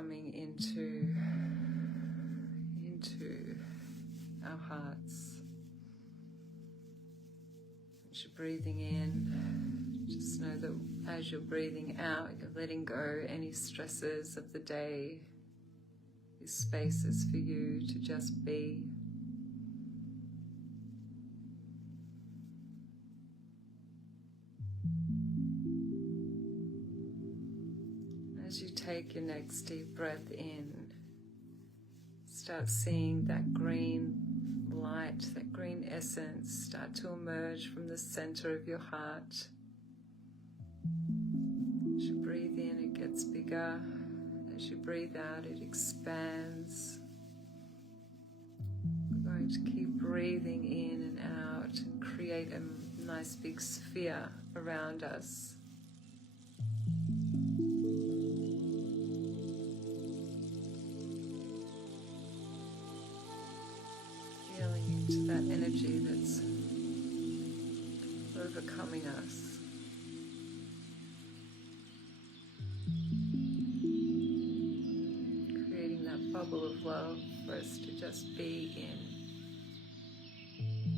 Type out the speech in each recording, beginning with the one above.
coming into our hearts. As you're breathing in, just know that as you're breathing out, you're letting go any stresses of the day. This space is for you to just be. As you take your next deep breath in, start seeing that green light, that green essence start to emerge from the center of your heart. As you breathe in, it gets bigger. As you breathe out, it expands. We're going to keep breathing in and out and create a nice big sphere around us. Feeling into that energy that's overcoming us. Creating that bubble of love for us to just be in.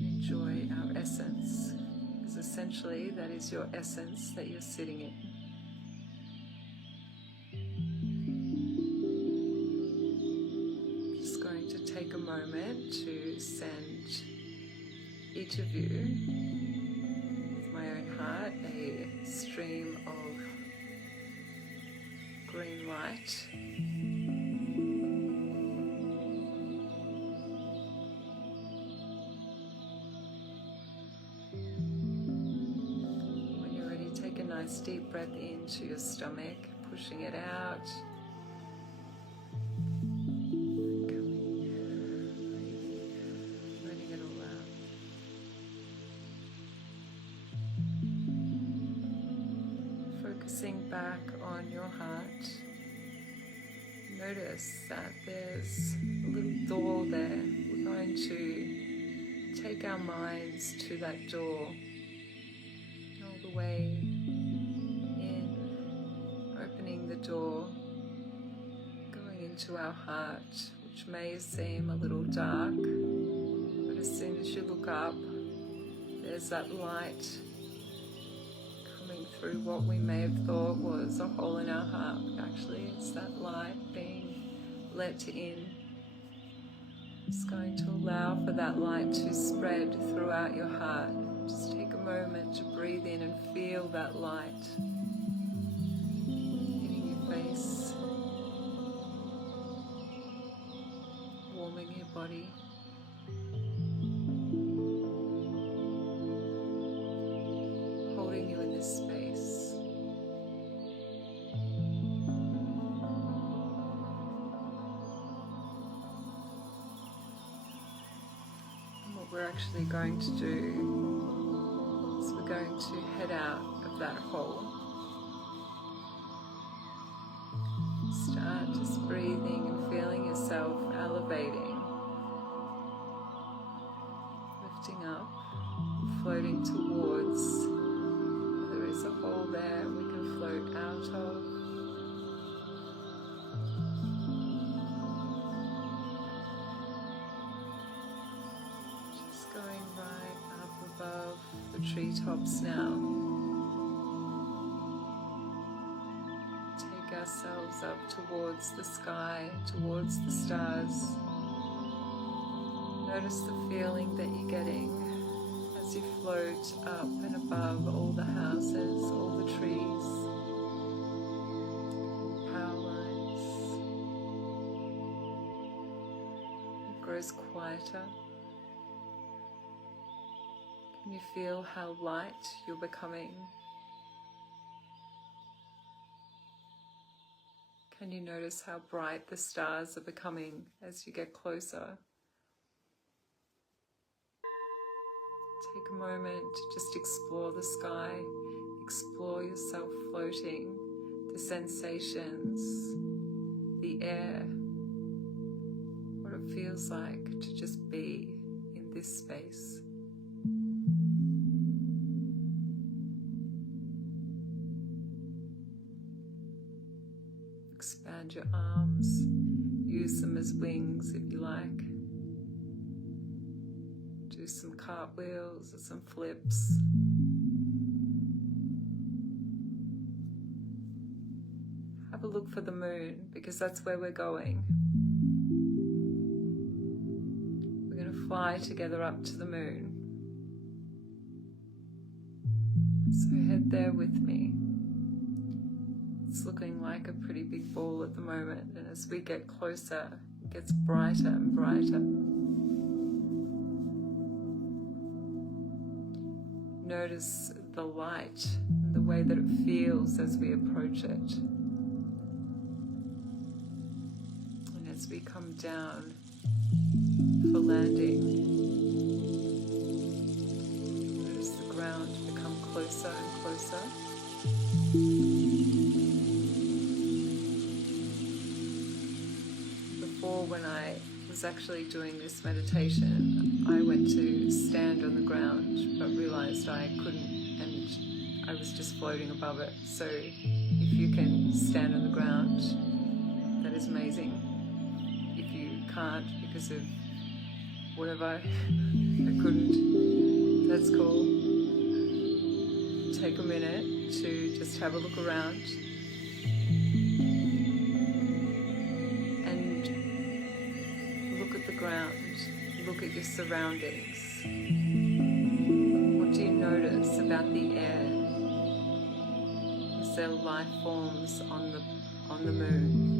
Enjoy our essence, because essentially that is your essence that you're sitting in. Just going to take a moment to send each of you, with my own heart, a stream of green light. When you're ready, take a nice deep breath into your stomach, pushing it out. Letting it all out. Focusing back on your heart. Notice that there's a little door there. We're going to take our minds to that door, all the way in, opening the door, going into our heart, which may seem a little dark, but as soon as you look up, there's that light coming through what we may have thought was a hole in our heart. Actually, it's that light being let in. It's going to allow for that light to spread throughout your heart. Just take a moment to breathe in and feel that light hitting your face, warming your body. Holding you in this space. And what we're actually going to do is we're going to head out of that hole. Start just breathing and feeling yourself elevating, lifting up, floating towards. There's a hole there we can float out of. Just going right up above the treetops now. Take ourselves up towards the sky, towards the stars. Notice the feeling that you're getting as you float up and above all the houses, all the trees, power lines. It grows quieter. Can you feel how light you're becoming? Can you notice how bright the stars are becoming as you get closer? Take a moment to just explore the sky, explore yourself floating, the sensations, the air, what it feels like to just be in this space. expand your arms. Use them as wings if you like. Do some cartwheels or some flips. Have a look for the moon, because that's where we're going. We're going to fly together up to the moon. So head there with me. It's looking like a pretty big ball at the moment, and as we get closer, it gets brighter and brighter. Notice the light and the way that it feels as we approach it. And as we come down for landing, notice the ground become closer and closer. Before, when I was actually doing this meditation, I went to stand on the ground, but realized I couldn't, and I was just floating above it. So if you can stand on the ground, that is amazing. If you can't because of whatever, I couldn't, that's cool. Take a minute to just have a look around and look at the ground, look at your surroundings. What do you notice about the air? Is there life forms on the moon?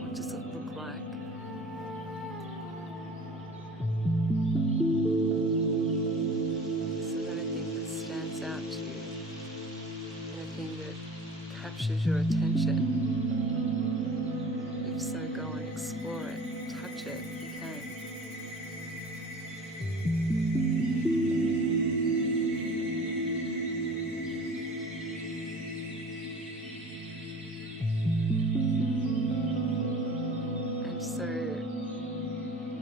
What does it look like? Out to you, anything that captures your attention. If so, go and explore it, touch it if you can. And so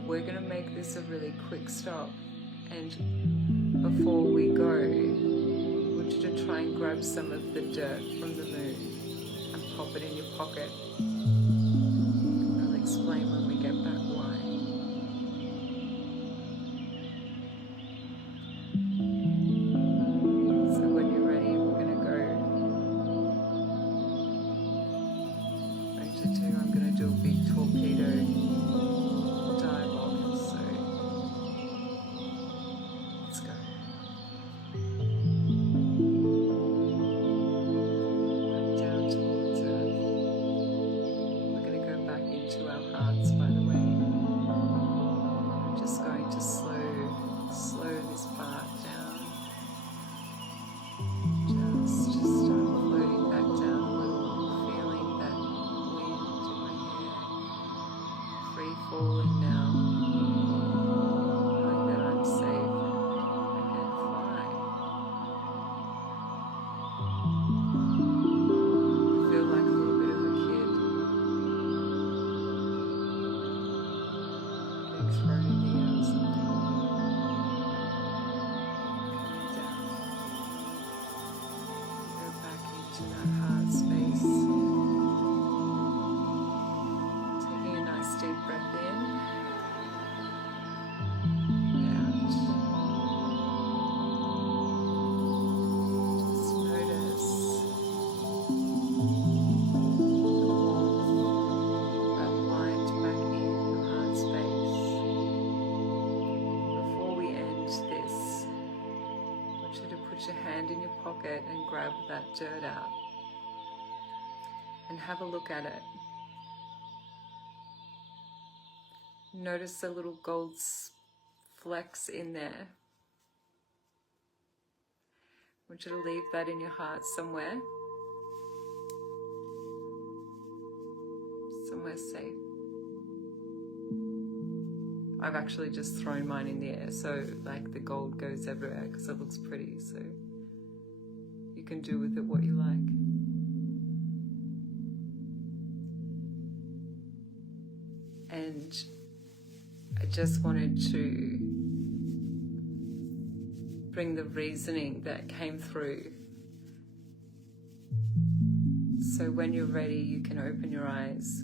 we're going to make this a really quick stop, and before we go, to try and grab some of the dirt from the moon and pop it in your pocket. I'll explain when we get back why. So when you're ready, we're going to go. I'm going to do a big torpedo dive off, so let's go. Falling now, knowing that I'm safe and I can fly. I feel like a little bit of a kid getting thrown in the air or something. Down. Go back into that heart space. Deep breath in, out. Just notice the warmth, that light back in your heart space. Before we end this, I want you to put your hand in your pocket and grab that dirt out and have a look at it. Notice the little gold flecks in there. I want you to leave that in your heart somewhere. Somewhere safe. I've actually just thrown mine in the air, so like the gold goes everywhere because it looks pretty, so you can do with it what you like. And I just wanted to bring the reasoning that came through So when you're ready, you can open your eyes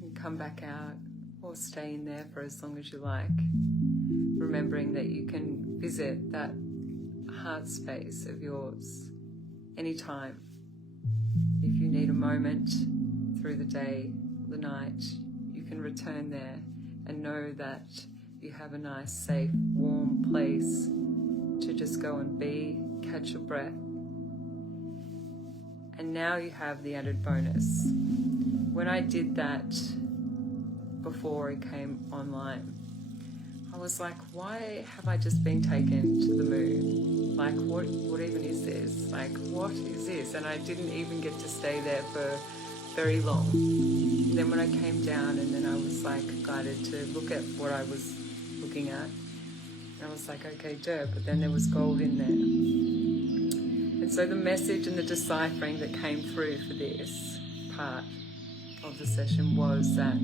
and come back out, or stay in there for as long as you like, remembering that you can visit that heart space of yours anytime. If you need a moment through the day, the night, you can return there and know that you have a nice, safe, warm place to just go and be, catch your breath. And now you have the added bonus. When I did that before it came online, I was like, why have I just been taken to the moon? Like, what even is this? Like, what is this? And I didn't even get to stay there for very long. And then when I came down, and then I was like guided to look at what I was looking at, and I was like, okay, but then there was gold in there. And so the message and the deciphering that came through for this part of the session was that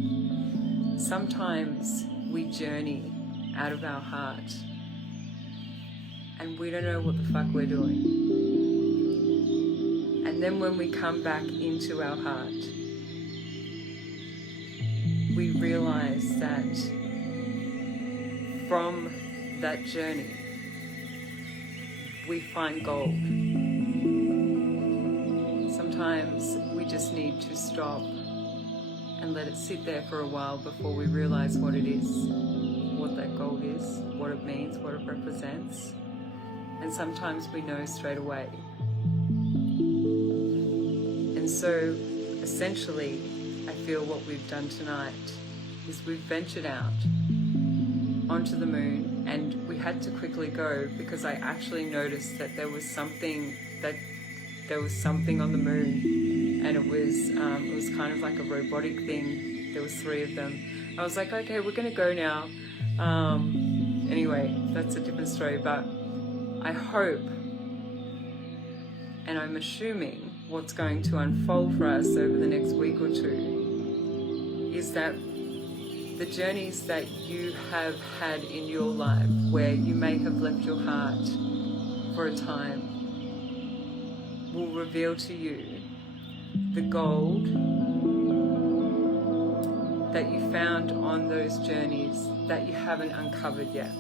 sometimes we journey out of our heart and we don't know what the fuck we're doing. And then when we come back into our heart, we realize that from that journey, we find gold. Sometimes we just need to stop and let it sit there for a while before we realize what it is, what that gold is, what it means, what it represents. And sometimes we know straight away. And so essentially, I feel what we've done tonight is we've ventured out onto the moon, and we had to quickly go because I actually noticed that there was something on the moon, and it was kind of like a robotic thing. There was 3 of them. I was like, okay, we're gonna go now. Anyway, that's a different story, but I hope, and I'm assuming what's going to unfold for us over the next week or 2 is that the journeys that you have had in your life, where you may have left your heart for a time, will reveal to you the gold that you found on those journeys that you haven't uncovered yet.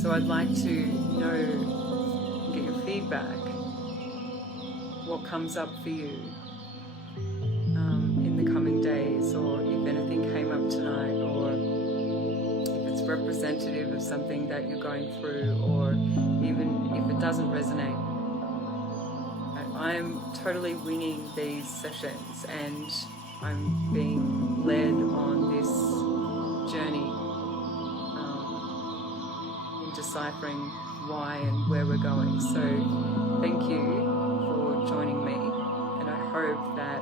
So I'd like to know, get your feedback, what comes up for you in the coming days, or if anything came up tonight, or if it's representative of something that you're going through, or even if it doesn't resonate. I'm totally winging these sessions, and I'm being led on this journey in deciphering why and where we're going. So thank you for joining me, and I hope that